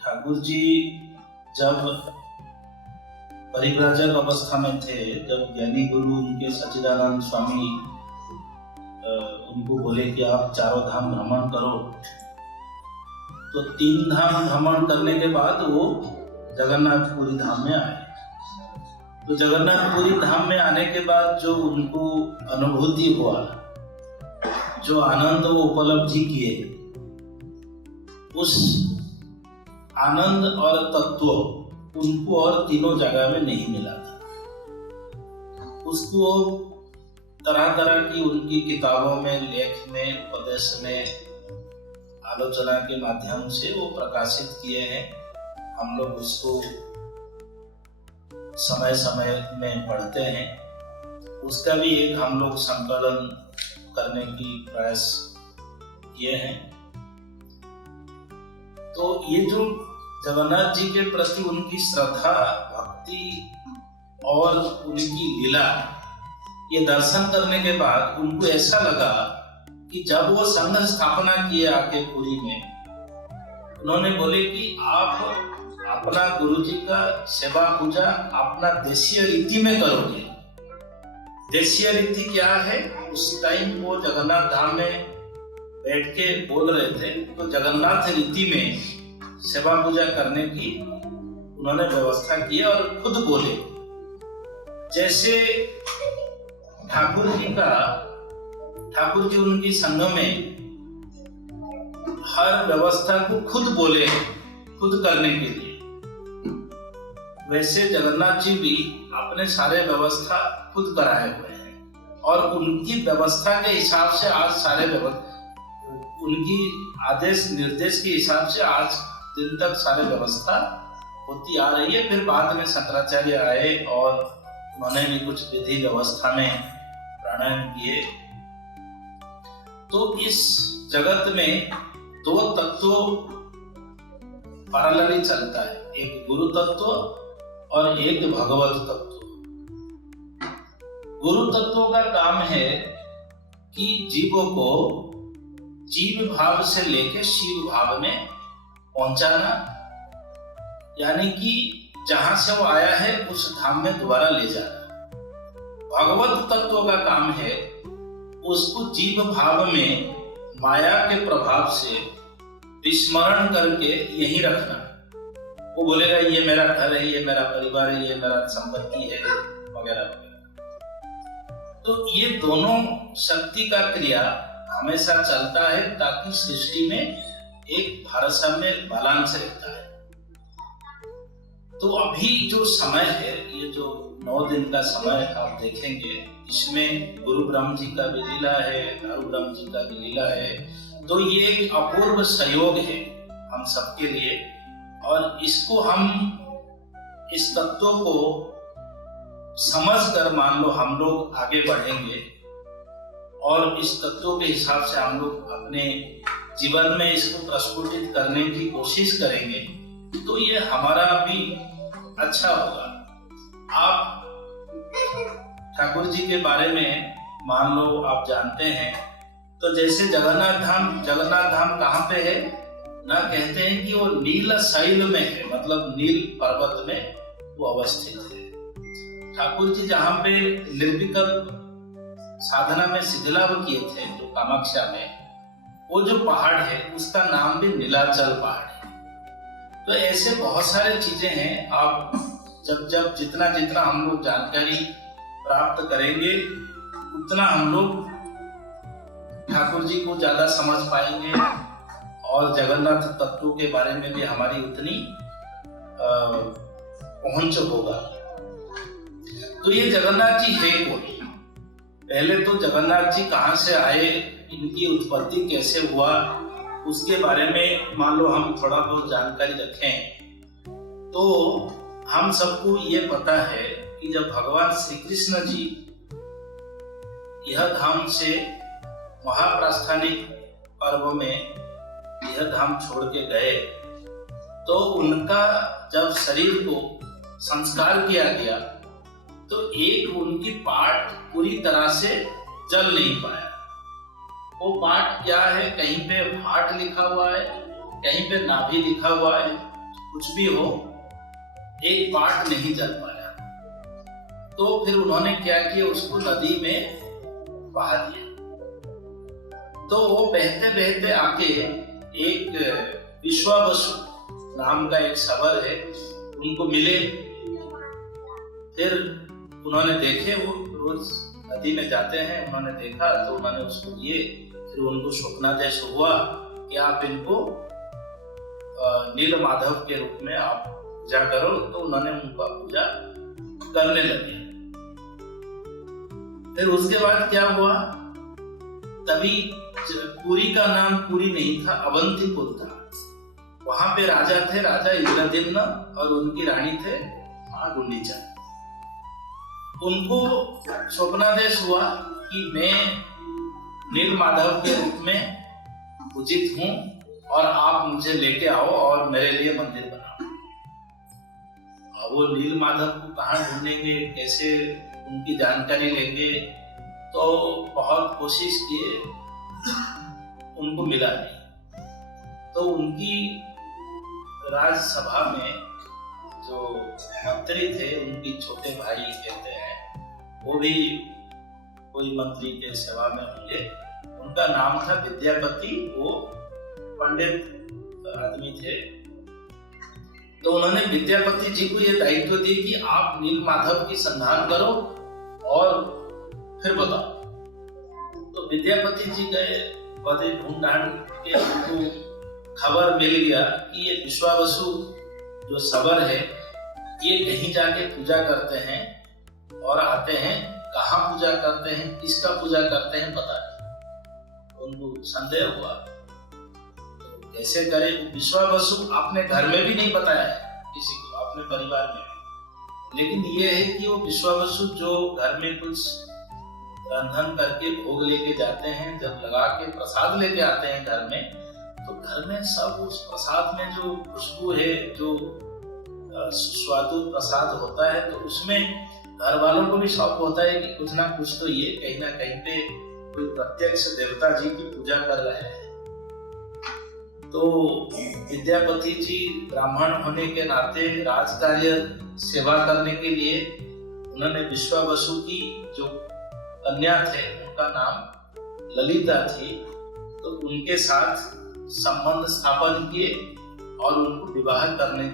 ठाकुर जी जब परिव्राजक अवस्था में थे, जब ज्ञानी गुरु उनके सच्चिदानंद स्वामी उनको बोले कि आप चारों धाम भ्रमण करो, तो 3 धाम भ्रमण करने के बाद वो जगन्नाथपुरी धाम में आए। तो जगन्नाथपुरी धाम में आने के बाद जो उनको अनुभूति हुआ, जो आनंद वो उपलब्धि किए, उस आनंद और तत्व उनको और तीनों जगह में नहीं मिला था। उसको तरह तरह की उनकी किताबों में, लेख में, उपदेश में, आलोचना के माध्यम से वो प्रकाशित किए हैं। हम लोग उसको समय समय में पढ़ते हैं। उसका भी एक हम लोग संकलन करने की प्रयास किए हैं। तो ये जो जगन्नाथ जी के प्रति उनकी श्रद्धा, भक्ति और उनकी लीला, ये दर्शन करने के बाद उनको ऐसा लगा कि जब वो संघ स्थापना किए आके पुरी में, उन्होंने बोले कि आप अपना गुरु जी का सेवा पूजा अपना देशीय रीति में करोगे। देशीय रीति क्या है? उस टाइम वो जगन्नाथ धाम में बैठ के बोल रहे थे, तो जगन्नाथ रीति में सेवा पूजा करने की उन्होंने व्यवस्था की और खुद बोले। जैसे ठाकुर जी उनकी संघ में हर व्यवस्था को खुद बोले, खुद करने के लिए, वैसे जगन्नाथ जी भी अपने सारे व्यवस्था खुद कराए हुए हैं और उनकी व्यवस्था के हिसाब से आज सारे उनकी आदेश निर्देश के हिसाब से आज दिन तक सारे व्यवस्था होती आ रही है। फिर बाद में शंकराचार्य आए और उन्होंने भी कुछ विधि व्यवस्था में प्राणायाम किए। तो इस जगत में 2 तत्व पैरेलली चलता है, एक गुरु तत्व और एक भगवत तत्व। गुरु तत्व का काम है कि जीवों को जीव भाव से लेकर शिव भाव में पहुंचाना, यानी कि जहां से वो आया है उस धाम में दोबारा ले जाना। भगवत तत्व का काम है उसको जीव भाव में माया के प्रभाव से विस्मरण करके यहीं रखना। वो बोलेगा ये मेरा घर है, ये मेरा परिवार है, ये मेरा संपत्ति है, वगैरह वगैरह। तो ये दोनों शक्ति का क्रिया हमेशा चलता है ताकि सृष्टि में एक भारसाम्य बैलेंस रहता है। तो अभी जो समय है, ये जो 9 दिन का समय आप देखेंगे, इसमें गुरु ब्रह्म जी का भी लीला है, दारू ब्रह्म जी का भी लीला है। तो ये एक अपूर्व सहयोग है हम सबके लिए, और इसको हम इस तत्व को समझ कर मान लो हम लोग आगे बढ़ेंगे और इस तत्व के हिसाब से हम लोग अपने जीवन में इसको प्रस्फुटित करने की कोशिश करेंगे, तो ये हमारा भी अच्छा होगा। आप ठाकुर जी के बारे में मान लो आप जानते हैं, तो जैसे जगन्नाथ धाम कहाँ पे है ना, कहते हैं कि वो नील शैल में है, मतलब नील पर्वत में वो अवस्थित है। ठाकुर जी जहाँ पे निर्विकल्प साधना में सिद्धिलाभ किए थे, जो कामाख्या में, वो जो पहाड़ है उसका नाम भी नीलाचल पहाड़ है। तो ऐसे बहुत सारे चीजें हैं। आप जब जितना हम लोग जानकारी प्राप्त करेंगे, उतना हम लोग ठाकुर जी को ज्यादा समझ पाएंगे और जगन्नाथ तत्व के बारे में भी हमारी उतनी पहुंच होगा। तो ये जगन्नाथ जी है कौन? पहले तो जगन्नाथ जी कहाँ से आए, इनकी उत्पत्ति कैसे हुआ, उसके बारे में मान लो हम थोड़ा बहुत जानकारी रखें तो हम सबको ये पता है कि जब भगवान श्री कृष्ण जी यह धाम से महाप्रस्थानिक पर्व में यह धाम छोड़ के गए, तो उनका जब शरीर को संस्कार किया गया तो एक उनकी पार्ट पूरी तरह से जल नहीं पाया। वो पार्ट क्या है, कहीं पे हार्ट लिखा हुआ है, कहीं पे नाभि लिखा हुआ है, कुछ भी हो, एक पार्ट नहीं चल पाया। तो फिर उन्होंने क्या किया, उसको नदी में बहा दिया। तो वो बहते बहते आके एक विश्वावसु नाम का एक शबर है, उनको मिले। फिर उन्होंने देखे, वो रोज नदी में जाते हैं, उन्होंने देखा तो उन्होंने उसको दिए। फिर उनको स्वप्नादेश हुआ कि आप इनको नील माधव के रूप में आप पूजा करो। तो उन्होंने उनका पूजा करने लगे। फिर उसके बाद क्या हुआ, तभी पुरी का नाम पुरी नहीं था, अवंतीपुर था। वहां पे राजा थे, राजा इंद्रद्युम्न, और उनकी रानी थे मां गुंडीचा। उनको स्वप्नादेश हुआ कि मैं नील माधव के रूप में पूजित हूं और आप मुझे लेके आओ और मेरे लिए मंदिर बनाओ। अब वो नील माधव को कहाँ ढूंढेंगे, कैसे उनकी जानकारी लेंगे, तो बहुत कोशिश किए, उनको मिला नहीं। तो उनकी राजसभा में जो मंत्री थे, उनकी छोटे भाई कहते हैं, वो भी कोई मंत्री के सेवा में होंगे। उनका नाम था विद्यापति, वो पंडित आदमी थे। तो उन्होंने विद्यापति जी को ये दायित्व दिया कि आप नील माधव की संधान करो और फिर बताओ। तो विद्यापति जी गए, बड़े ढूंढ के उनको खबर मिल गया कि ये विश्वावसु जो शबर है, ये कहीं जाके पूजा करते हैं और आते हैं। कहाँ पूजा करते हैं, किसका पूजा करते हैं, पता नहीं। उनको संदेह हुआ, तो कैसे करें। विश्वावसु आपने घर में भी नहीं बताया है किसी को, अपने परिवार में भी। लेकिन ये है कि वो विश्वावसु जो घर में कुछ रंधन करके भोग लेके जाते हैं, जब लगा के प्रसाद लेके आते हैं घर में, तो घर में सब उस प्रसाद में जो खुशबू है, जो सुस्वादु प्रसाद होता है, तो उसमें घर वालों को भी शौक होता है कि कुछ ना कुछ तो ये कहीं ना कहीं पे कोई प्रत्यक्ष देवता जी की पूजा कर रहे हैं। तो विद्यापति जी ब्राह्मण होने के नाते राजकार्य सेवा करने के लिए उन्होंने विश्वावसु की जो कन्या थे, उनका नाम ललिता थी, तो उनके साथ संबंध स्थापन किए और उनको विवाह करने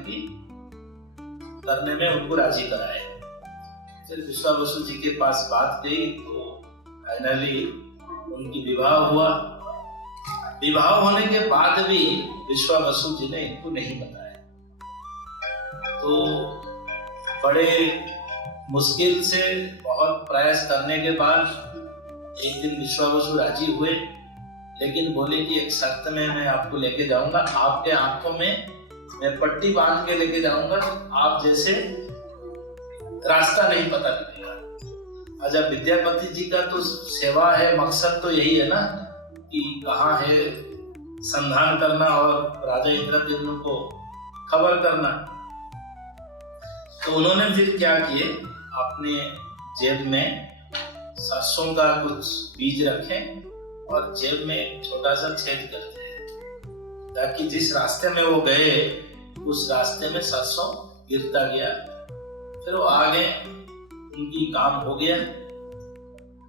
में उनको राजी कराए। फिर विश्वावसु जी के पास बात गई, तो फाइनली उनकी विवाह हुआ। विवाह होने के बाद भी विश्वावसु जी ने इनको नहीं बताया। तो बड़े मुश्किल से बहुत प्रयास करने के बाद एक दिन विश्वावसु राजी हुए, लेकिन बोले कि एक शर्त में मैं आपको लेके जाऊंगा, आपके आंखों में मैं पट्टी बांध के लेके जाऊंगा, आप जैसे रास्ता नहीं पता लगेगा। अच्छा, विद्यापति जी का तो सेवा है, मकसद तो यही है ना कि कहाँ है संधान करना और राजा इंद्रद्युम्न को खबर करना। तो उन्होंने फिर क्या किए, अपने जेब में सरसों का कुछ बीज रखें और जेब में छोटा सा छेद कर दिए, ताकि जिस रास्ते में वो गए उस रास्ते में सरसों गिरता गया। फिर वो आगे, उनकी काम हो गया।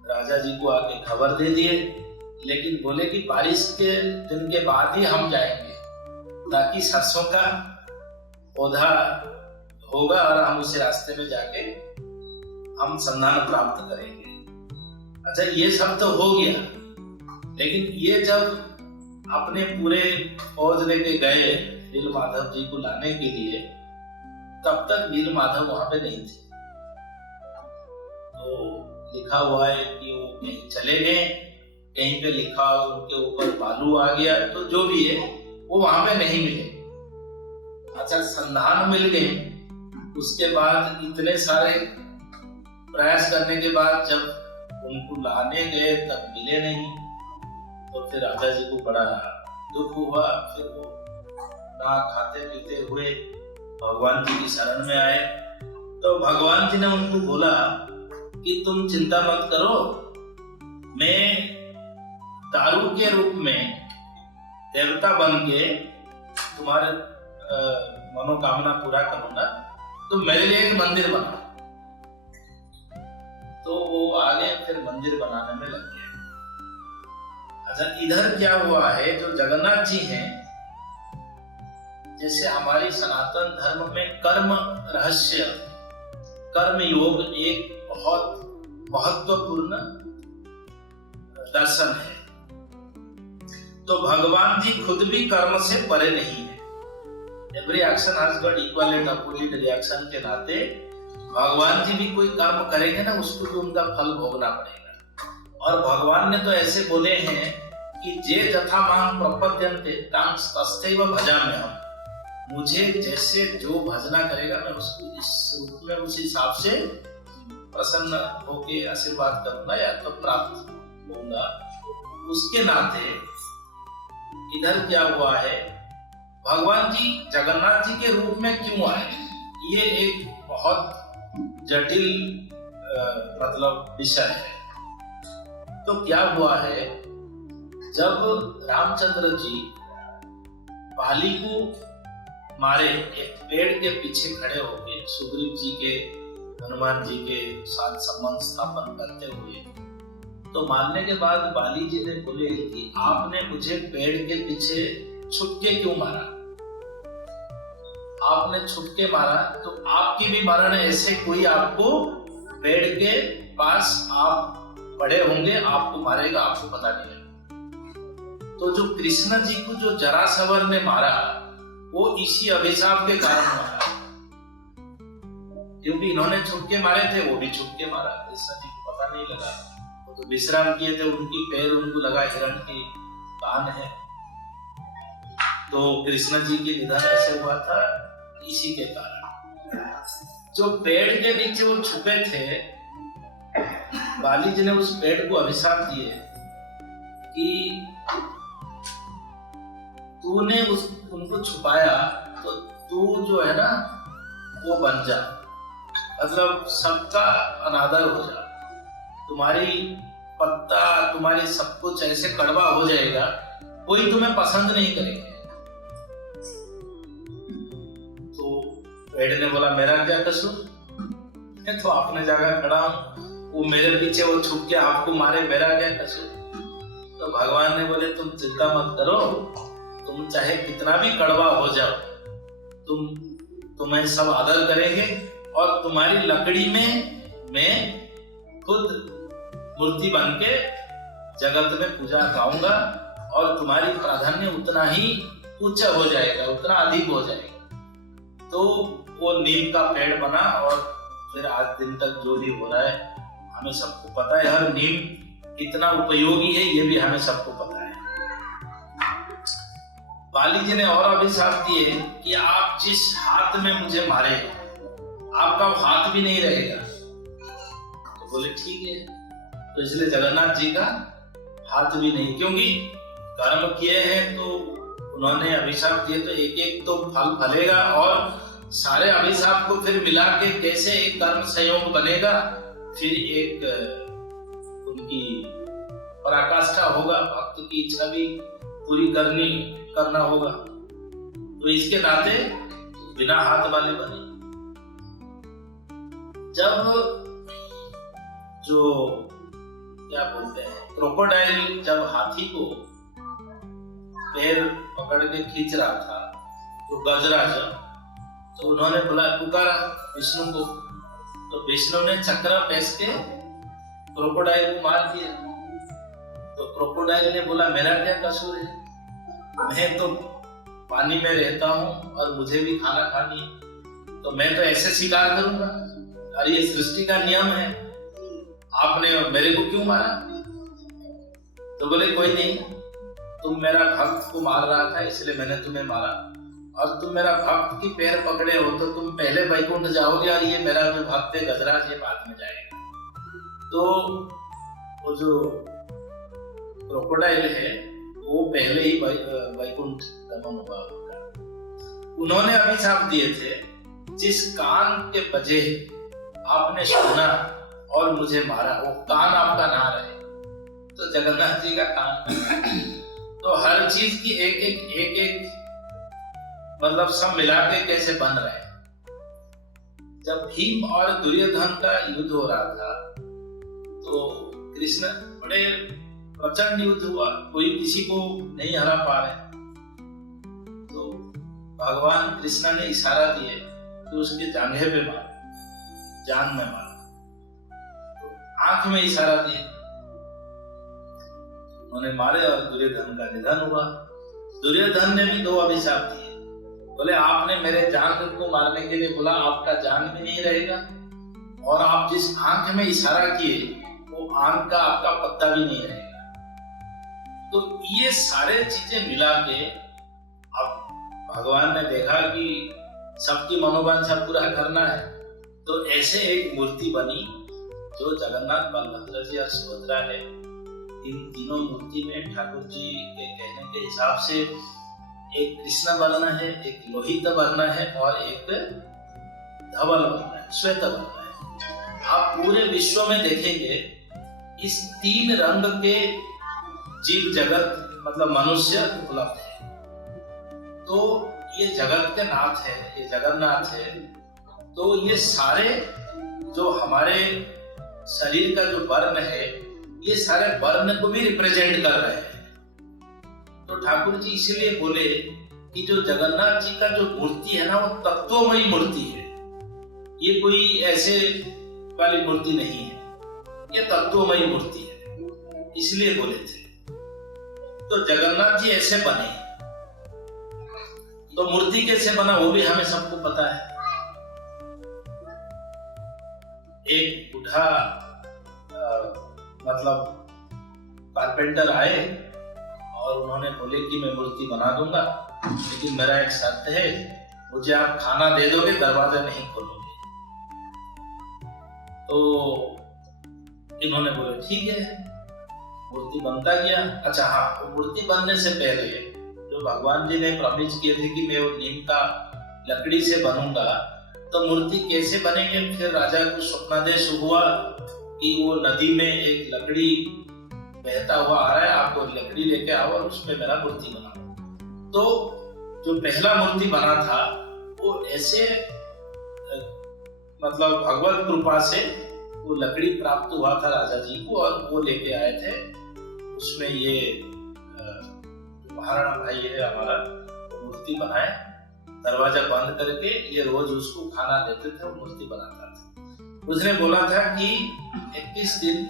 राजा जी को आके खबर दे दिए, लेकिन बोले कि बारिश के दिन के बाद ही हम जाएंगे, ताकि सरसों का पौधा होगा और हम उस रास्ते में जाके हम संधान प्राप्त करेंगे। अच्छा, ये सब तो हो गया, लेकिन ये जब अपने पूरे फौज लेके गए नील माधव जी को लाने के लिए, तब तक नील माधव वहां पे नहीं थे। तो लिखा हुआ है कि वो कहीं चले गए, कहीं पे लिखा उनके ऊपर बालू आ गया, तो जो भी है वो वहां पे नहीं मिले। अच्छा, संधान मिल गए, उसके बाद इतने सारे प्रयास करने के बाद जब उनको लाने गए तब मिले नहीं। तो फिर राजा जी को बड़ा दुख हुआ। फिर वो ना खाते पीते हुए भगवान जी की शरण में आए। तो भगवान जी ने उनको बोला कि तुम चिंता मत करो, मैं दारू के रूप में देवता बन के तुम्हारे मनोकामना पूरा करूंगा तो मेरे लिए एक मंदिर बना। तो वो आगे फिर मंदिर बनाने में लग गए। अच्छा, इधर क्या हुआ है, जो जगन्नाथ जी हैं, जैसे हमारी सनातन धर्म में कर्म रहस्य, कर्म योग एक बहुत महत्वपूर्ण दर्शन है। तो भगवान जी खुद भी कर्म से परे नहीं है। Every action has got equal and opposite reaction के नाते भगवान जी भी कोई कर्म करेंगे ना, उसको तो उनका फल भोगना पड़ेगा। और भगवान ने तो ऐसे बोले हैं कि जे जथा मां प्रपद्यन्ते तां तस्थैव भजाम्यहम्। मुझे जैसे जो भजना करेगा मैं उसको इस रूप में उस हिसाब से प्रसन्न होके आशीर्वाद करूंगा या तो प्राप्त होगा। उसके नाते इधर क्या हुआ है, भगवान जी जगन्नाथ जी के रूप में क्यों आए, ये एक बहुत जटिल मतलब विषय है। तो क्या हुआ है, जब रामचंद्र जी बाली को मारे, एक पेड़ के पीछे खड़े होकर सुग्रीव जी के हनुमान जी के साथ संबंध स्थापन करते हुए, तो मारने के बाद बाली जी ने बोले कि आपने मुझे पेड़ के पीछे छुपके क्यों मारा, आपने छुपके मारा तो आपकी भी मरण ऐसे कोई आपको पेड़ के पास आप पड़े होंगे, आपको मारेगा, आपको पता नहीं है। तो जो कृष्ण जी को जो जरासवर ने मारा वो इसी अभिशाप के कारण मारा, क्योंकि इन्होंने छुपके मारे थे, वो भी छुपके मारा, कृष्ण जी को पता नहीं लगा। वो तो विश्राम किए थे, उनकी पैर उनको लगा हिरण की कान है। तो कृष्ण जी की निधन ऐसे हुआ था इसी के कारण। जो पेड़ के नीचे वो छुपे थे, बाली जी ने उस पेड़ को अभिशाप दिए कि तूने उनको छुपाया तो तू जो है ना वो बन जा, मतलब सबका अनादर हो जा, तुम्हारी पत्ता तुम्हारी सब कुछ ऐसे कड़वा हो जाएगा, कोई तुम्हें पसंद नहीं करेगा। पेड़ ने बोला मेरा क्या कसूर, तो आपने जगह खड़ा हूं, वो मेरे पीछे वो छुप के आपको मारे, मेरा क्या कसूर। तो भगवान ने बोले तुम चिंता मत करो, तुम चाहे कितना भी कड़वा हो जाओ, तुम्हें सब आदर करेंगे और तुम्हारी लकड़ी में मैं खुद मूर्ति बन के जगत में पूजा गाऊंगा और तुम्हारी प्राधान्य उतना ही उच्च हो जाएगा, उतना अधिक हो जाएगा। तो वो नीम का पेड़ बना और फिर आज दिन तक जो भी हो रहा है हमें सबको पता है, हर नीम कितना उपयोगी है ये भी हमें सबको पता है। बाली जी ने और अभिशाप दिए कि आप जिस हाथ में मुझे मारे आपका हाथ भी नहीं रहेगा। तो बोले ठीक है, तो इसलिए जगन्नाथ जी का हाथ भी नहीं, क्योंकि कर्म किए हैं तो उन्होंने अभिशाप दिए तो एक एक तो फल फलेगा और सारे अभिशाप को फिर मिला के कैसे एक कर्म संयोग बनेगा, फिर एक उनकी पराकाष्ठा होगा, भक्त की इच्छा भी पूरी करना होगा। तो इसके नाते बिना हाथ वाले बने। जब जो क्या बोलते हैं क्रोकोडाइल जब हाथी को पैर पकड़ के खींच रहा था तो गजराज, तो उन्होंने पुकारा विष्णु को, तो विष्णु ने चक्र पेश के क्रोकोडाइल को मार दिया। तो क्रोकोडाइल ने बोला मेरा क्या कसूर है, मैं तो पानी में रहता हूँ और मुझे भी खाना खानी है, तो मैं तो ऐसे शिकार करूंगा, और ये सृष्टि का नियम है, आपने मेरे को क्यों मारा। तो बोले कोई नहीं, तुम मेरा भक्त को मार रहा था इसलिए मैंने तुम्हें मारा, और तुम मेरा भक्त की पैर पकड़े हो तो तुम पहले वैकुंठ जाओगे और ये मेरा जो भक्त है गजराज ये बाद में जाएगा। तो वो जो क्रोकोडाइल है वो पहले ही वैकुंठ गमन हुआ होगा। उन्होंने अभिशाप दिए थे जिस कान के बजे आपने सुना और मुझे मारा वो कान आपका ना रहे। तो जगन्नाथ जी का कान तो हर चीज की एक एक मतलब सब मिला के कैसे बन रहे हैं। जब भीम और दुर्योधन का युद्ध हो रहा था तो कृष्ण बड़े प्रचंड युद्ध हुआ, कोई किसी को नहीं हरा पा रहे। तो भगवान कृष्ण ने इशारा दिए तो उसके जांघे पे मारा, जान में मारा, तो आंख में इशारा दिए, उन्होंने मारे और दुर्योधन का निधन हुआ। दुर्योधन ने भी 2 अभिशाप दिए, बोले आपने मेरे जांघ को मारने के लिए बोला, आपका जान भी नहीं रहेगा और आप जिस आंख में इशारा किए वो आंख का आपका पत्ता भी नहीं रहेगा। तो ये सारे चीजें मिला के अब भगवान ने देखा कि सबकी मनोवांछा पूरा करना है, तो ऐसे एक मूर्ति बनी जो जगन्नाथ, बलभद्र जी और सुभद्रा है। इन तीनों मूर्ति में ठाकुर जी के कहने के हिसाब से एक कृष्ण वर्ण है, एक लोहित वर्ण है और एक धवल वर्ण है, श्वेत वर्ण है। आप पूरे विश्व में देखेंगे इस 3 रंग के जीव जगत मतलब मनुष्य उपलब्ध है। तो ये जगत के नाथ है, ये जगन्नाथ है। तो ये सारे जो हमारे शरीर का जो वर्ण है, ये सारे वर्ण को भी रिप्रेजेंट कर रहे हैं। तो ठाकुर जी इसीलिए बोले कि जो जगन्नाथ जी का जो मूर्ति है ना, वो तत्वमयी मूर्ति है, ये कोई ऐसे वाली मूर्ति नहीं है, ये तत्वमयी मूर्ति है, इसलिए बोले थे। तो जगन्नाथ जी ऐसे बने, तो मूर्ति कैसे बना वो भी हमें सबको पता है। एक बूढ़ा मतलब कारपेंटर आए और उन्होंने बोले कि मैं मूर्ति बना दूंगा, लेकिन मेरा एक शर्त है, मुझे आप खाना दे दोगे, दरवाजा नहीं खोलोगे। तो इन्होंने बोले ठीक है, मूर्ति बनता गया। अच्छा हाँ, वो मूर्ति बनने से पहले जो भगवान जी ने प्रॉमिस किए थे कि मैं वो नीम का लकड़ी से बनूंगा, तो मूर्ति कैसे बनेंगे। फिर राजा को स्वप्नादेश हुआ कि वो नदी में एक लकड़ी बहता हुआ आ रहा है, आपको लकड़ी लेके आओ और उस पे मेरा मूर्ति बनाओ। तो जो पहला मूर्ति बना था वो ऐसे मतलब भगवत कृपा से वो लकड़ी प्राप्त हुआ था राजा जी को, और वो लेके आए थे। उसमें ये महाराणा भाई है हमारा, मूर्ति बनाए, दरवाजा बंद करके ये रोज उसको खाना देते थे, वो मूर्ति बनाता था। उसने बोला था कि 21 दिन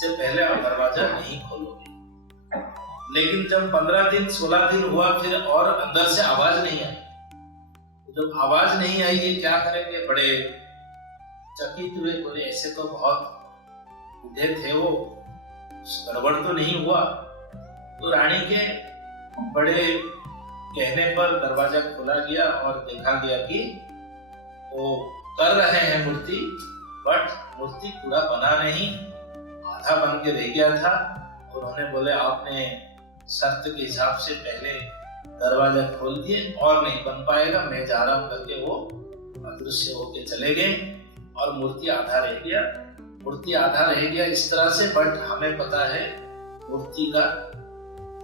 से पहले आप दरवाजा नहीं खोलोगे। लेकिन जब 15 दिन 16 दिन हुआ, फिर और अंदर से आवाज नहीं आई। जब आवाज नहीं आई, ये क्या करेंगे, बड़े चकित हुए, बोले ऐसे तो बहुत बूढ़े थे वो, गड़बड़ तो नहीं हुआ। तो रानी के बड़े कहने पर दरवाजा खोला गया और देखा गया कि वो कर रहे हैं मूर्ति, बट मूर्ति पूरा बना नहीं, आधा बन के रह गया था। उन्होंने बोले आपने शर्त के हिसाब से पहले दरवाजा खोल दिए और नहीं बन पाएगा, मैं जा रहा हूं करके वो अदृश्य होके चले गए और मूर्ति आधा रह गया। मूर्ति आधा रह गया इस तरह से, बट हमें पता है मूर्ति का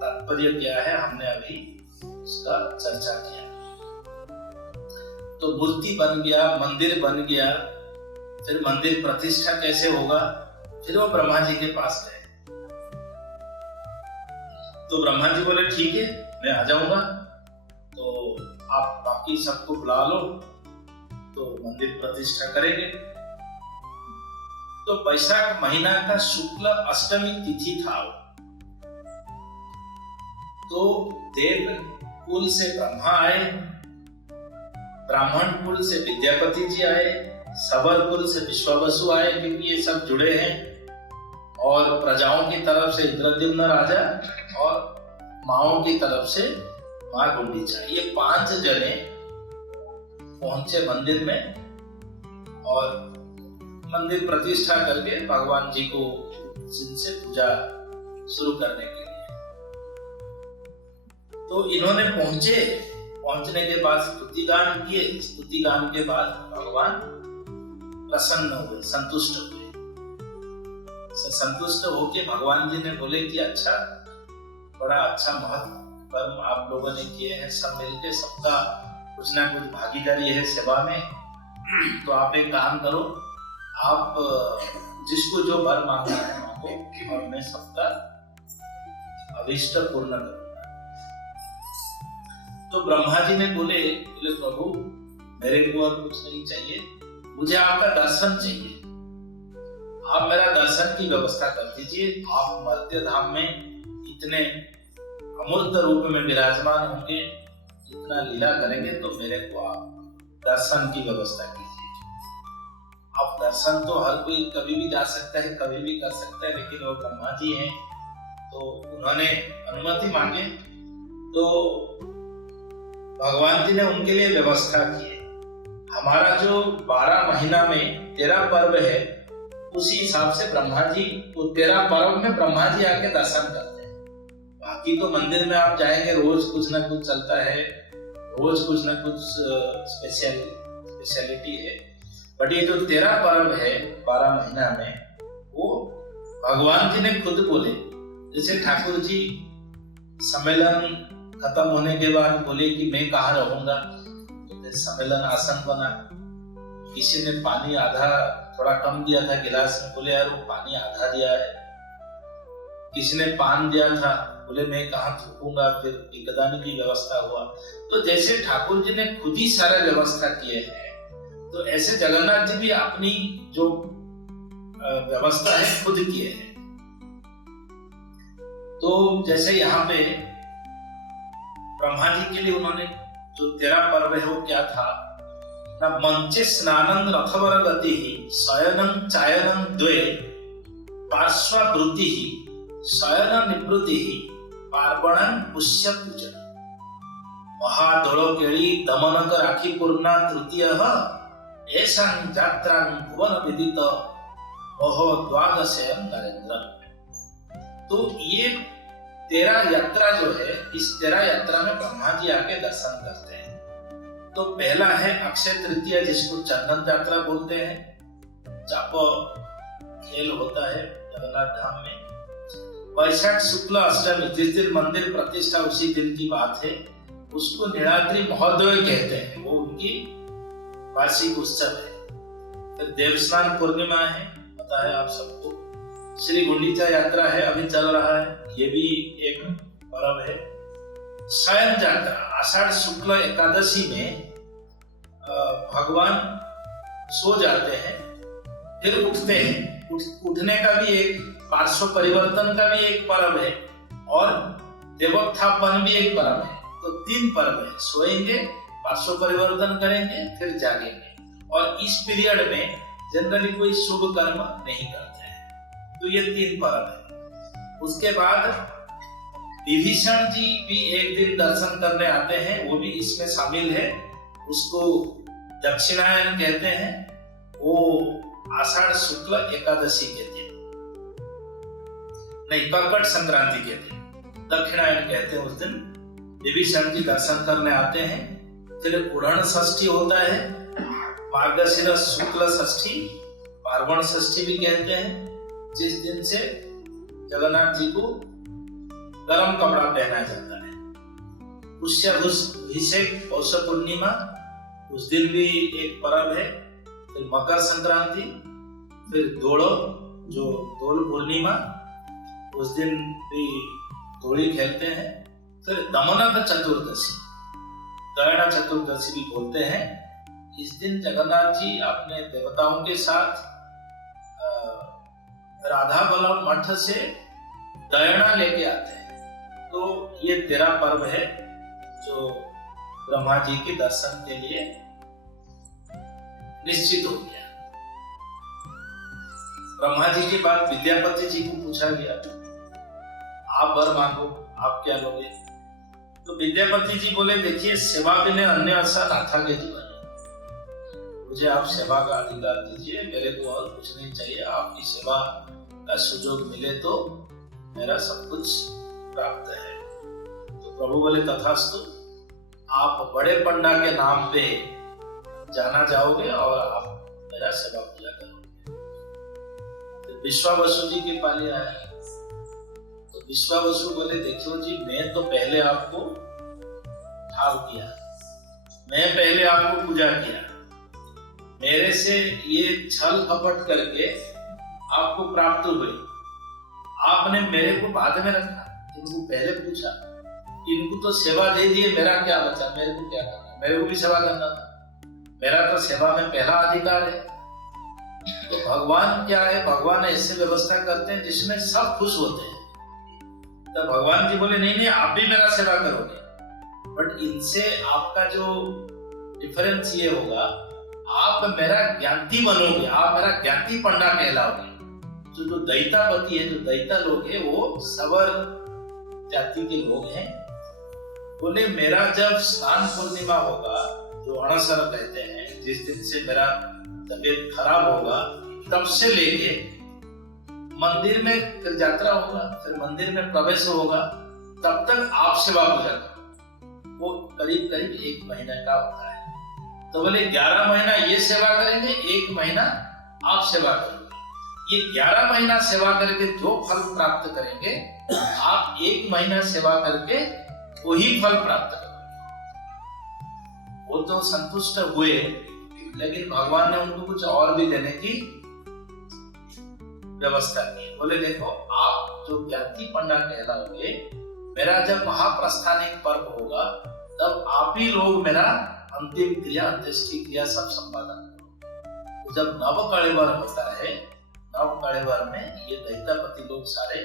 तात्पर्य क्या है, हमने अभी उसका चर्चा किया। तो मूर्ति बन गया, मंदिर बन गया, फिर मंदिर प्रतिष्ठा कैसे होगा। फिर वो ब्रह्मा जी के पास गए, तो ब्रह्मा जी बोले ठीक है मैं आ जाऊंगा, तो आप बाकी सबको बुला लो, तो मंदिर प्रतिष्ठा करेंगे। तो वैशाख महीना का शुक्ल अष्टमी तिथि था। तो देव कुल से ब्रह्मा आए, ब्राह्मण कुल से विद्यापति जी आए, सबर कुल से विश्वावसु आए, क्योंकि ये सब जुड़े हैं, और प्रजाओं की तरफ से इंद्रद्युम्न राजा और माओं की तरफ से मां गुंडीचा, ये 5 जने पहुंचे मंदिर में और मंदिर प्रतिष्ठा करके भगवान जी को जिनसे पूजा शुरू करने के लिए। तो इन्होंने पहुंचने के बाद स्तुतिगान किए, स्तुतिगान के बाद भगवान प्रसन्न हुए, संतुष्ट हुए। संतुष्ट होके भगवान जी ने बोले कि अच्छा, बड़ा अच्छा महत्व कर्म आप लोगों ने किए हैं, सब मिलके सबका कुछ ना कुछ भागीदारी है सेवा में, तो आप एक काम करो, आप जिसको जो वर मांगना है मांगो और मैं सबका अभिष्ट पूर्ण करूंगा। तो ब्रह्मा जी ने बोले प्रभु मेरे को और कुछ नहीं चाहिए, मुझे आपका दर्शन चाहिए, आप मेरा दर्शन की व्यवस्था कर दीजिए। आप मर्त्य धाम में इतने अमूर्त रूप में विराजमान होंगे, इतना लीला करेंगे, तो मेरे को आप दर्शन की व्यवस्था कीजिए। अब दर्शन तो हर कोई कभी भी जा सकता है, कभी भी कर सकता है, लेकिन वो ब्रह्मा जी हैं तो उन्होंने अनुमति मांगे, तो भगवान जी ने उनके लिए व्यवस्था की है। हमारा जो 12 महीना में 13 पर्व है, उसी हिसाब से ब्रह्मा जी वो 13 पर्व में ब्रह्मा जी आके दर्शन करते हैं। बाकी तो मंदिर में आप जाएंगे, रोज कुछ ना कुछ चलता है, रोज कुछ ना कुछ स्पेशलिटी है, बट ये जो 13 पर्व है 12 महीना में, वो भगवान जी ने खुद बोले। जैसे ठाकुर जी सम्मेलन खत्म होने के बाद बोले कि मैं कहाँ रहूंगा, तो सम्मेलन आसन बना। किसी ने पानी आधा थोड़ा कम दिया था गिलास में, बोले यार वो पानी आधा दिया है। किसी ने पान दिया था, बोले मैं कहाँ थूकूंगा, फिर पिकदानी की व्यवस्था हुआ। तो जैसे ठाकुर जी ने खुद ही सारा व्यवस्था किए हैं, तो ऐसे जगन्नाथ जी भी अपनी जो व्यवस्था है खुद किए हैं। तो जैसे यहाँ पे ब्रह्मा जी के लिए उन्होंने जो 13 पर्व है वो क्या था ना, मंचे स्नानं रथवर गति शयनं चायनं द्वे पार्श्ववृत्ति शयन निवृत्ति पार्वणं पुष्य पूजन महादोलो केड़ी दमनक राखी पूर्णा तृतीय ऐसा यात्रा भुवन विदित ओहो द्वादशयं नरेंद्र। तो ये 13 यात्रा जो है, इस 13 यात्रा में ब्रह्मा जी आके दर्शन करते हैं। तो पहला है अक्षय तृतीया, जिसको चंदन यात्रा बोलते हैं, जापो खेल होता है जगन्नाथ धाम में। वैशाख शुक्ल अष्टमी, जिस दिन मंदिर प्रतिष्ठा उसी दिन की बात है, उसको नीलाद्रि महोदय कहते हैं, वो उनकी वार्षिक उत्सव है। फिर देवस्नान पूर्णिमा है, पता है आप सबको। श्री गुंडीचा यात्रा है, अभी चल रहा है, ये भी एक पर्व है। शयन यात्रा, आषाढ़ शुक्ल एकादशी में भगवान सो जाते हैं, फिर उठते हैं। उठने का भी एक, पार्श्व परिवर्तन का भी एक पर्व है, और देवोत्थापन भी एक पर्व है। तो 3 पर्व है, सोएंगे, पार्श्व परिवर्तन करेंगे, फिर जागेंगे। और इस पीरियड में जनरली कोई शुभ कर्म नहीं करते हैं। तो ये 3 पर्व है। उसके बाद विभीषण जी भी एक दिन दर्शन करने आते हैं, वो भी इसमें शामिल है। उसको दक्षिणायन कहते हैं, वो आषाढ़ शुक्ल एकादशी के दिन, नहीं कर्कट संक्रांति के दिन दक्षिणायन कहते हैं। उस दिन विभीषण जी दर्शन करने आते हैं। फिर उड़न षष्ठी होता है, मार्गशीर्ष शुक्ल षष्ठी, पार्वण षष्ठी भी कहते हैं, जिस दिन से जगन्नाथ जी को गरम कपड़ा पहनाया जाता है। पुष्याभिषेक पौष पूर्णिमा, उस दिन भी एक पर्व है। फिर मकर संक्रांति, फिर दोड़ो, जो दोल पूर्णिमा, उस दिन भी होली खेलते हैं। फिर दमनक चतुर्दशी, दयना चतुर्दशी भी बोलते हैं। इस दिन जगन्नाथ जी अपने देवताओं के साथ राधा बल्लभ मठ से दयना लेके आते हैं। तो ये 13 पर्व है जो ब्रह्मा जी के दर्शन के लिए निश्चित हो गया। ब्रह्मा जी के बाद विद्यापति जी को पूछा गया, आप वर मांगो, आप क्या लोगे? तो विद्यापति जी बोले, देखिए सेवा बिना अन्य आशा नाथा के जीवन, मुझे आप सेवा का अधिकार दीजिए, मेरे को और कुछ नहीं चाहिए। आपकी सेवा का सुजोग मिले तो मेरा सब कुछ प्राप्त है। तो प्रभु बोले, तथास्तु, आप बड़े पंडा के नाम पे जाना जाओगे और आप मेरा सेवा पूजा करोगे। तो विश्वावसु जी की पाली आया। तो विश्वावसु बोले, देखियो जी, मैं तो पहले आपको ठाव किया, मैं पहले आपको पूजा किया, मेरे से ये छल कपट करके आपको प्राप्त हुए, आपने मेरे को बाद में रखा, इनको पहले पूछा, इनको तो सेवा दे दिए, मेरा क्या बचा, मेरे को क्या करना, मेरे को भी सेवा करना था, मेरा तो सेवा में पहला अधिकार है। तो भगवान क्या है, भगवान ऐसे व्यवस्था करते हैं जिसमें सब खुश होते हैं। तो भगवान जी बोले नहीं नहीं आप भी मेरा सेवा करोगे, बट इनसे आपका जो डिफरेंस ये होगा, आप मेरा ज्ञाति बनोगे, आप मेरा ज्ञाति पंडा कहलाओगे। जो दैतापति है, जो दैता लोग है, वो सवर जाति के लोग हैं। बोले मेरा जब स्नान पूर्णिमा होगा, जो अणसर कहते हैं, जिस दिन से मेरा तबीयत खराब होगा, तब से लेके मंदिर में फिर यात्रा होगा, फिर मंदिर में प्रवेश होगा, तब तक आप सेवा पूजा करो। वो करीब करीब 1 महीने का होता है। तो बोले 11 महीना ये सेवा करेंगे, 1 महीना आप सेवा करोगे। ये 11 महीना सेवा करके जो फल प्राप्त करेंगे, आप 1 महीना सेवा करके वही फल प्राप्त करोगे। वो तो संतुष्ट हुए, लेकिन भगवान ने उनको कुछ और भी देने की व्यवस्था की। बोले देखो आप जो ज्ञाति पंडा कहलाओगे, मेरा जब महाप्रस्थानिक पर्व होगा, तब आप ही लोग मेरा अंतिम क्रिया, अंत्येष्टि क्रिया सब संपादन करो। तो जब नव कलेवर होता है, नव कलेवर में ये दैतापति लोग सारे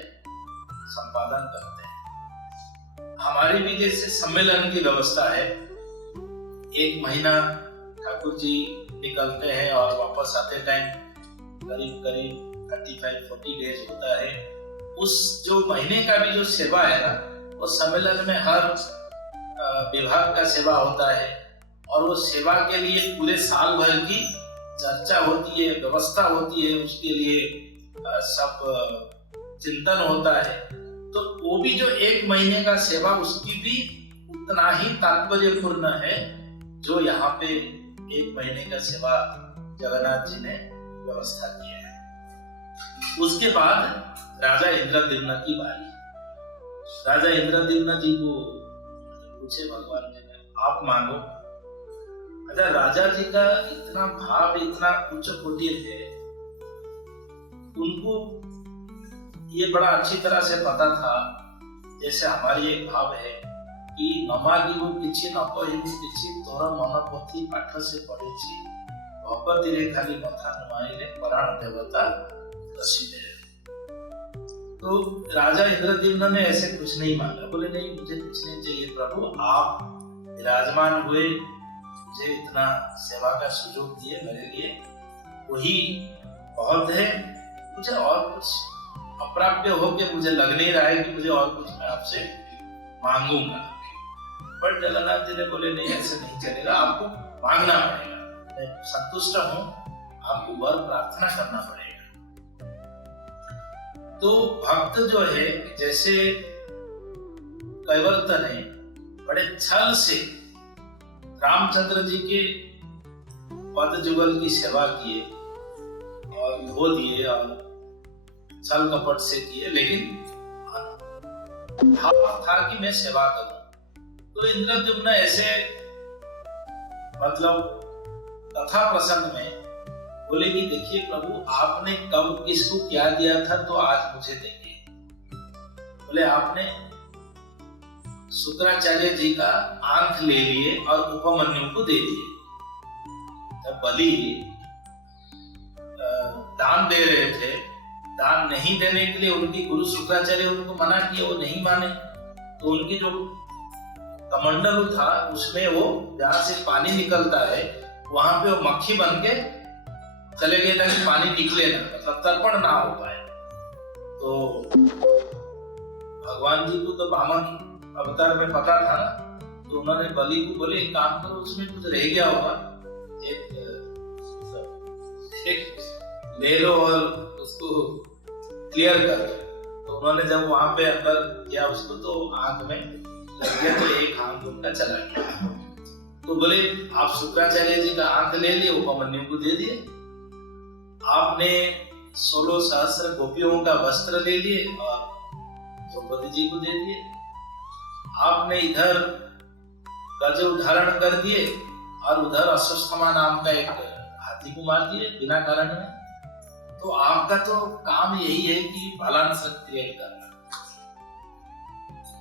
संपादन करते हैं। हमारी भी जैसे सम्मेलन की व्यवस्था है, 1 महीना ठाकुर जी निकलते हैं और वापस आते टाइम करीब करीब 35-40 डेज होता है। उस जो महीने का भी जो सेवा है ना, वो सम्मेलन में हर विभाग का सेवा होता है, और वो सेवा के लिए पूरे साल भर की चर्चा होती है, व्यवस्था होती है, उसके लिए सब चिंतन होता है। तो वो भी जो 1 महीने का सेवा, उसकी भी उतना ही तात्पर्यपूर्ण है जो यहाँ पे 1 महीने का सेवा जगन्नाथ जी ने व्यवस्था किया है। उसके बाद राजा इंद्रद्युम्न की बारी। राजा इंद्रद्युम्न जी को पूछे भगवान जी ने, आप मांगो। अच्छा, राजा जी का इतना भाव, इतना उच्च कोटि है, उनको ये बड़ा अच्छी तरह से पता था। जैसे हमारी एक भाव है कि नमागिबु किछि न कहिबु किछि, तोर मन पोथी पाठ से पढ़िछि, भगवती रे खाली मथा नुआइले प्राण देवता रसीदे। तो राजा इंद्रद्युम्न ने ऐसे कुछ नहीं मांगा। बोले नहीं, मुझे कुछ नहीं चाहिए प्रभु, आप विराजमान हुए, मुझे इतना सेवा का सुयोग दिए, मेरे लिए वही बहुत है। मुझे और कुछ अप्राप्य हो के मुझे लग नहीं रहा है कि मुझे और कुछ मैं आपसे मांगूंगा। पर जगन्नाथ जी ने बोले नहीं, ऐसे नहीं चलेगा, आपको मांगना पड़ेगा। मैं संतुष्ट हूं, आपको वर प्रार्थना करना पड़ेगा। तो भक्त जो है, जैसे कैवर्तन है, बड़े छल से रामचंद्र जी के पद जुगल की सेवा किए और धो दिए और छल कपट से किए, लेकिन भाव था कि मैं सेवा करूं। तो इंद्रद्युम्न ऐसे मतलब कथा प्रसंग में बोले कि देखिए प्रभु, आपने कब किसको क्या दिया था, तो आज मुझे देंगे। बोले आपने शुक्राचार्य जी का आंख ले लिए और उपमन्यु को दे दिए। तब बलि दान दे रहे थे, दान नहीं देने के लिए उनकी गुरु शुक्राचार्य उनको मना किए, वो नहीं माने। तो उनकी जो कमंडलू था, उसमें वो जहां से पानी निकलता है, वहां पे वो मक्खी बन के चले गए ताकि पानी निकले ना, मतलब तर्पण ना हो पाए। तो भगवान जी को तो वामन अवतार में पता था ना, तो उन्होंने बलि को बोले एक काम करो, उसमें कुछ रह गया होगा, एक ले लो और उसको क्लियर कर दो। तो उन्होंने जब वहां पे अंदर किया उसको, तो आंख में लग गया, तो एक आंख उनका चला गया। तो बोले आप शुक्राचार्य जी का आंख ले लिए, उपमन्यु को दे दिए। आपने 16 सहस्त्र गोपियों का वस्त्र ले लिए और द्रौपदी जी को दे दिए। आपने इधर गज धारण कर दिए और उधर अश्वत्थामा नाम का एक हाथी को मार दिए बिना कारण में। तो आपका तो काम यही है कि बालांस क्रिएट करना।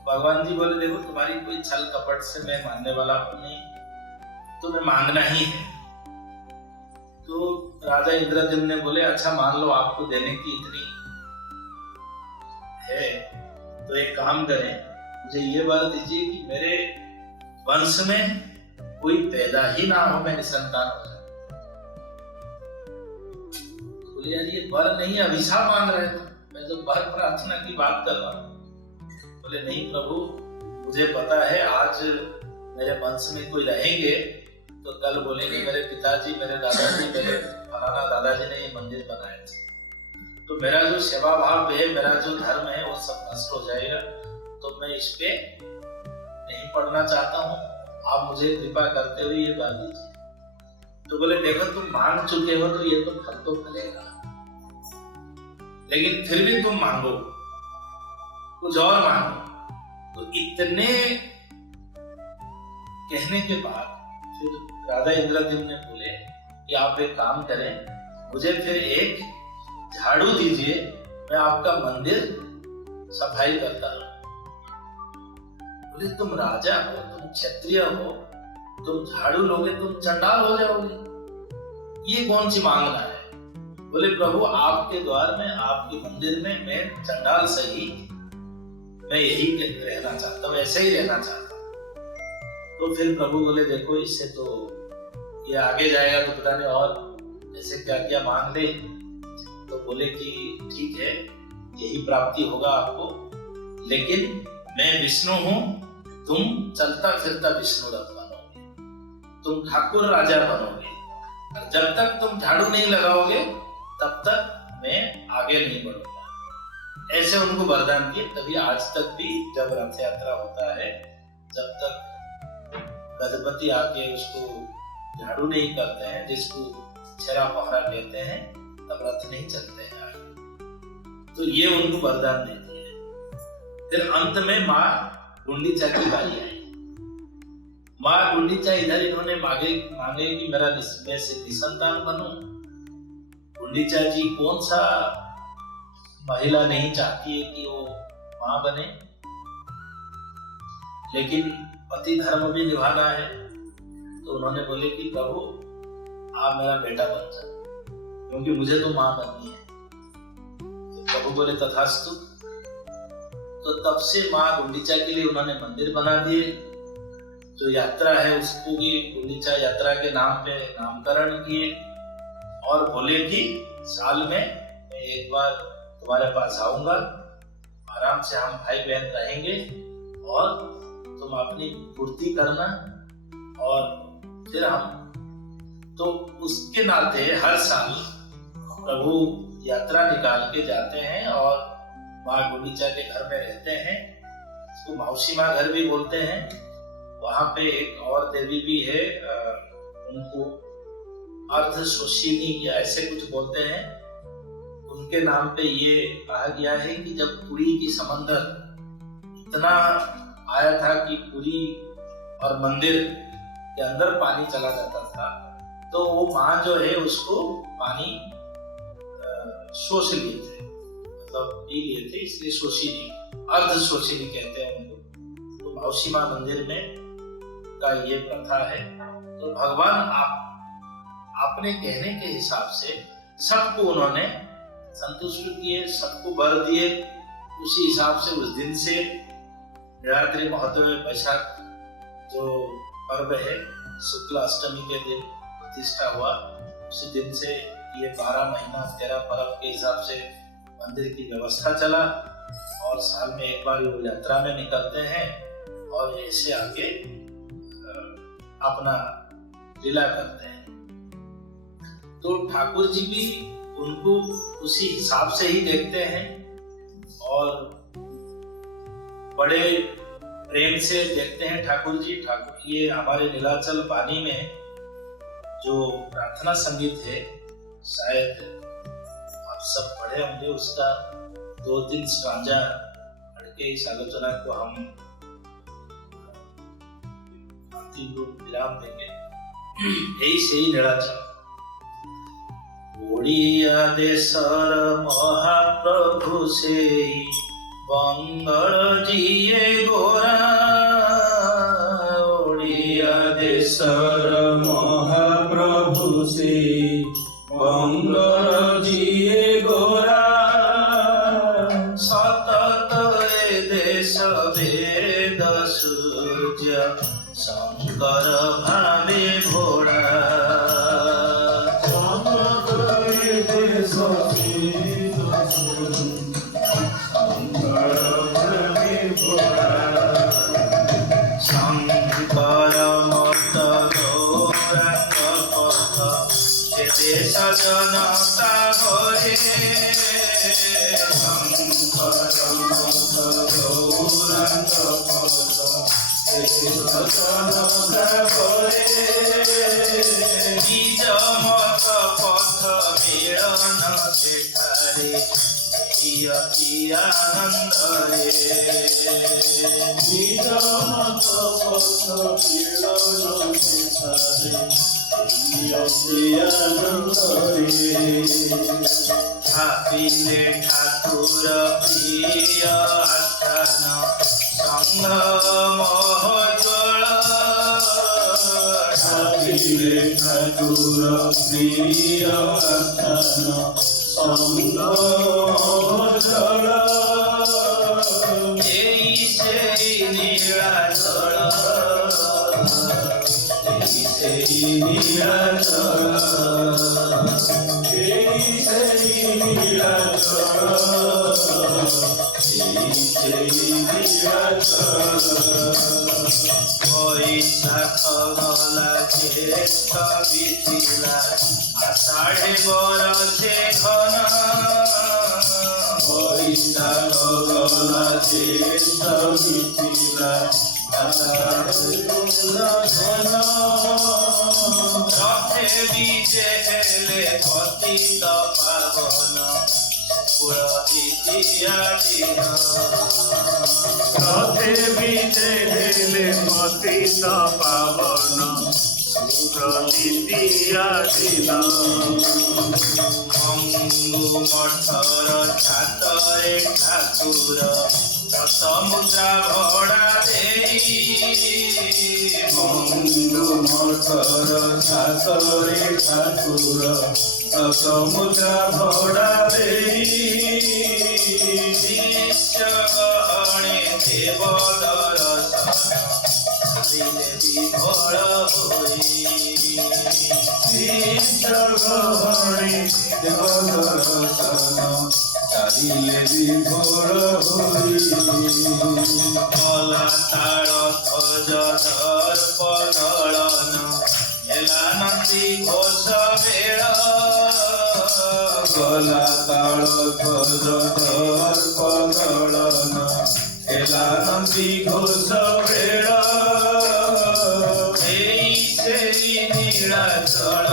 भगवान जी बोले देखो तुम्हारी कोई छल कपट से मैं मानने वाला हूं नहीं, तुम्हें मांगना ही है। तो राजा इंद्रद्युम्न ने बोले अच्छा मान लो आपको देने की इतनी है तो एक काम करें, मुझे ये बात दीजिए कि मेरे वंश में कोई पैदा ही ना हो, मैं निसंतान हो जाऊं। बोले यार ये वर नहीं अभिशाप मांग रहे थे, मैं तो वर प्रार्थना की बात कर रहा हूं। बोले नहीं प्रभु, मुझे पता है आज मेरे वंश में कोई रहेंगे तो कल बोलेंगे मेरे पिताजी, मेरे दादाजी, मेरे फलाना दादाजी ने ये मंदिर बनाए थे, तो मेरा जो सेवा भाव है, मेरा जो धर्म है वो सब नष्ट हो जाएगा। तो मैं इस पे नहीं पढ़ना चाहता हूँ, आप मुझे कृपा करते हुए ये बात दीजिए। तो बोले देखो तुम मांग चुके हो तो ये तो फल तो फलेगा, लेकिन फिर भी तुम मांगो, कुछ और मांगो। तो इतने कहने के बाद फिर राजा इंद्रद्युम्न ने बोले कि आप एक काम करें, मुझे फिर एक झाड़ू दीजिए, मैं आपका मंदिर सफाई करता हूं। बोले तुम राजा हो, तुम क्षत्रिय हो, तुम झाड़ू लोगे तुम चंडाल हो जाओगे, ये कौन सी मांगना है। बोले प्रभु आपके द्वार में, आपके मंदिर में मैं चंडाल सही, मैं यही रहना चाहता हूँ, ऐसे ही रहना चाहता हूँ। तो फिर प्रभु बोले देखो इससे तो ये आगे जाएगा तो पता नहीं और ऐसे क्या क्या मांग ले। तो बोले कि ठीक है यही प्राप्ति होगा आपको, लेकिन मैं विष्णु हूं, तुम चलता फिरता विष्णु रथ बनोगे, तुम ठाकुर राजा बनोगे, और जब तक तुम झाड़ू नहीं लगाओगे तब तक मैं आगे नहीं बढ़ूंगा। ऐसे उनको वरदान दिए। तभी आज तक भी जब रथ यात्रा होता है, जब तक गजपति आके उसको झाड़ू नहीं करते हैं, जिसको छेरा पहरा कहते हैं, तब रथ नहीं चलते हैं आगे। तो ये उनको वरदान देती है। फिर अंत में माँ गुंडीचा की बारी आई। माँ गुंडीचा इधर इन्होंने मांगे कि मेरा मैं से निसंतान बनूं। गुंडीचा जी कौन सा महिला नहीं चाहती है कि वो माँ बने, लेकिन पति धर्म भी निभाना है। तो उन्होंने बोले कि प्रभु आप मेरा बेटा बन जाओ, क्योंकि मुझे तो माँ बननी है। तो प्रभु बोले तथास्तु। तो तब से माँ गुंडीचा के लिए उन्होंने मंदिर बना दिए। जो यात्रा है उसको भी गुंडीचा यात्रा के नाम पे नामकरण किए, और बोले कि साल में मैं एक बार तुम्हारे पास आऊंगा, आराम से हम भाई बहन रहेंगे और तुम अपनी पूर्ति करना, और फिर हम तो उसके नाते हर साल प्रभु यात्रा निकाल के जाते हैं और माँ गुंडीचा के घर में रहते हैं। उसको मौसी माँ घर भी बोलते हैं। वहां पे एक और देवी भी है, उनको अर्धशोषिनी या ऐसे कुछ बोलते हैं। उनके नाम पे ये कहा गया है कि जब पुरी की समंदर इतना आया था कि पुरी और मंदिर के अंदर पानी चला जाता था, तो वो माँ जो है उसको पानी शोष लिए थे, मतलब पी लिए थे, इसलिए शोषिनी, अर्धशोषिनी कहते हैं उनको। तो मौसी माँ मंदिर में का ये प्रथा है। तो भगवान अपने कहने के हिसाब से सबको उन्होंने संतुष्ट किए, सबको वर दिए। उसी हिसाब से उस दिन से नवरात्रि महोत्सव वैशाख जो पर्व है, शुक्ल अष्टमी के दिन प्रतिष्ठा हुआ। उसी दिन से ये 12 महीना 13 पर्व के हिसाब से मंदिर की व्यवस्था चला, और साल में एक बार वो यात्रा में निकलते हैं और ऐसे आके अपना लीला करते हैं। तो ठाकुर जी भी उनको उसी हिसाब से ही देखते हैं और बड़े प्रेम से देखते हैं ठाकुर जी। ठाकुर ये हमारे नीलाचल वाणी में जो प्रार्थना संगीत है, शायद आप सब पढ़े होंगे, उसका 2-3 स्टांजा पढ़ के इस आलोचना को हम अंतिम रूप विराम देंगे। এই সেই নীଳାচল। ଓଡ଼ିଆ ଦେଶର ମହାପ୍ରଭୁ ସେଇ ବଙ୍ଗଳ ଯିଏ ଗୋରା। ଓଡ଼ିଆ ଦେଶର ମହାପ୍ରଭୁ ସେ ବଙ୍ଗଳ ଯିଏ ଗୋରା। ସତତ ଏ ଦେଶ ବେଦ ସୂର୍ଯ୍ୟ ଶଙ୍କର ଭାବେ ଘୋଡ଼ା। ଶଙ୍କର ମତ ଗୌରାଙ୍ଗ ପଥ ଏ ଦେଶ ଜନତା ଘରେ। ଶଙ୍କର ମତ ଗୌରାଙ୍ଗ ପଥ ଏ ଦେଶ ଜନତା ଘରେ। ନିଜ ମତ ପଥ ମିଳନ ସେଠାରେ ଅତି ଆନନ୍ଦରେ। ନିଜ ମତ ପଥ ମିଳନ ସେଠାରେ ଅତି ଆନନ୍ଦରେ। ଭାବିଲେ ଠାକୁର ପ୍ରିୟ ଆସ୍ଥାନ ସଂଘ ମହୋଜ୍ୱଳ। ଭାବିଲେ ଠାକୁର ପ୍ରିୟ ଆସ୍ଥାନ ସଂଘ ମହୋଜ୍ୱଳ। ଏଇ ସେଇ ନୀଳାଚଳ, ଏଇ ସେଇ ନୀଳାଚଳ, ଏଇ ସେଇ ନୀଳାଚଳ, ଏଇ ସେଇ ନୀଳାଚଳ। ବୈଶାଖ ଗଲା ଜ୍ୟେଷ୍ଠ ବିତିଲା ଆଷାଢ଼େ ବରଷେ ଘନ। ବୈଶାଖ ଗଲା ଜ୍ୟେଷ୍ଠ ବିତିଲା ଆଷାଢ଼େ ଘନ। ରଥେ ବିଜେ ହେଲେ ପତିତ ପାବନ କୁଳ ଦ୍ୱିତୀୟା ଦିନ। ରଥେ ବିଜେ ହେଲେ ପତିତ ପାବନ ଶୁକ୍ଳ ଦ୍ୱିତୀୟା ଦିନ। ଅଙ୍ଗୁ ମଠର ଛାତରେ ଠାକୁର ଦଶ ମୁଦ୍ରା ଭଡ଼ା ଦେଇ। ଅଙ୍ଗୁ ମଠର ଛାତରେ ଠାକୁର ଦଶ ମୁଦ୍ରା ଭଡ଼ା ଦେଇ। ବିଶ୍ୱଗହଣେ ଦେବ ଦର୍ଶନ ଦିଲେ ବିଭୋଳ ହୋଇ। ବିଶ୍ୱଗହଣେ ଦେବ ଦର୍ଶନ ଚାରିଲେ ବିଭୋଳ ହୋଇ। କଲା ତାଳ ଧ୍ୱଜ ଦର୍ପ ଦଳନ ହେଲା ନନ୍ଦୀ ଘୋଷ ବେଳ। ଗଲା ତାଳ ଧ୍ୱଜ ଦର୍ପ ଦଳନ ହେଲା ନନ୍ଦୀ ଘୋଷ ବେଳ। ଏଇ ସେଇ ନୀଳାଚଳ,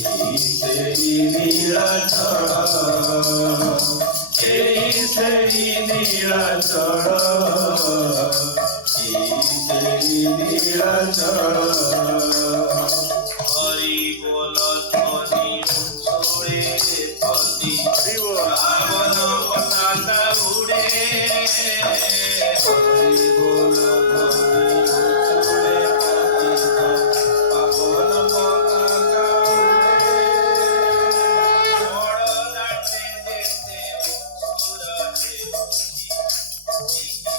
ଏଇ ସେଇ ନୀଳାଚଳ, ଏଇ ସେଇ ନୀଳାଚଳ, ଏଇ ସେଇ ନୀଳାଚଳ। ହରି ବୋଲ ଧ୍ୱନି ଶୁଣେ ପତି ପାବନ ପତାକା ଉଡ଼େ। ହରି ବୋଲ ଧ୍ୱନି ଶୁଣେ ପତିତ ପାବନ ପତାକା ଉଡ଼େ। ବଡ଼ ଦାଣ୍ଡେ ଯେତେ ସୁର ହେଉଚି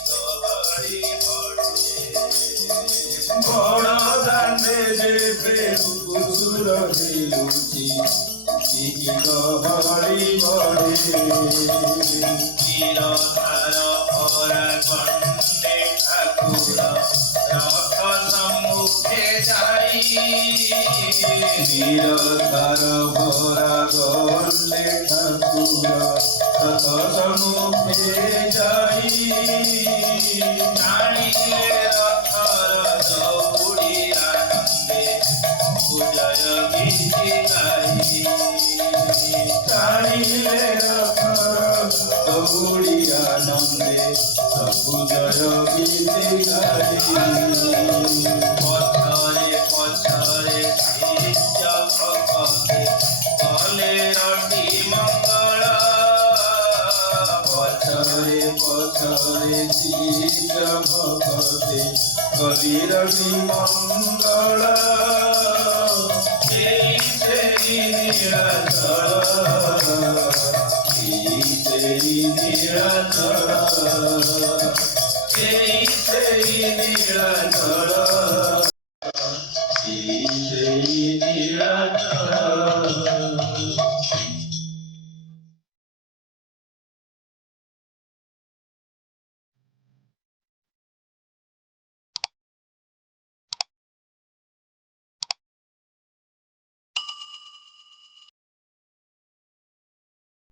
ଗହଳି ବଢ଼େ। ବଡ଼ ଦାଣ୍ଡେ ଯେବେ ସୁର ହେଉଚି ଗହଳି ବଢ଼େ। କ୍ଷୀରଧାର ଅରା ଗଣ୍ଡେ ଠାକୁର ରଥ ସମ୍ମୁଖେ ଯାଇ। କ୍ଷୀରଧାର ଭରା ଗଣ୍ଡେ ଠାକୁର ରଥ ସମ୍ମୁଖେ ଯାଇ। ଟାଣିଲେ ରଥର ଦଉଡ଼ି ଆନନ୍ଦେ ପୂଜୟ ଗୀତି ଗାଇ। ଟାଣିଲେ ରଥର ଦଉଡ଼ି ଆନନ୍ଦେ ସବୁ ଜୟ ଗୀତି ଗାଇ। ପଥରେ भगते कबीर विमंगल नीलाचल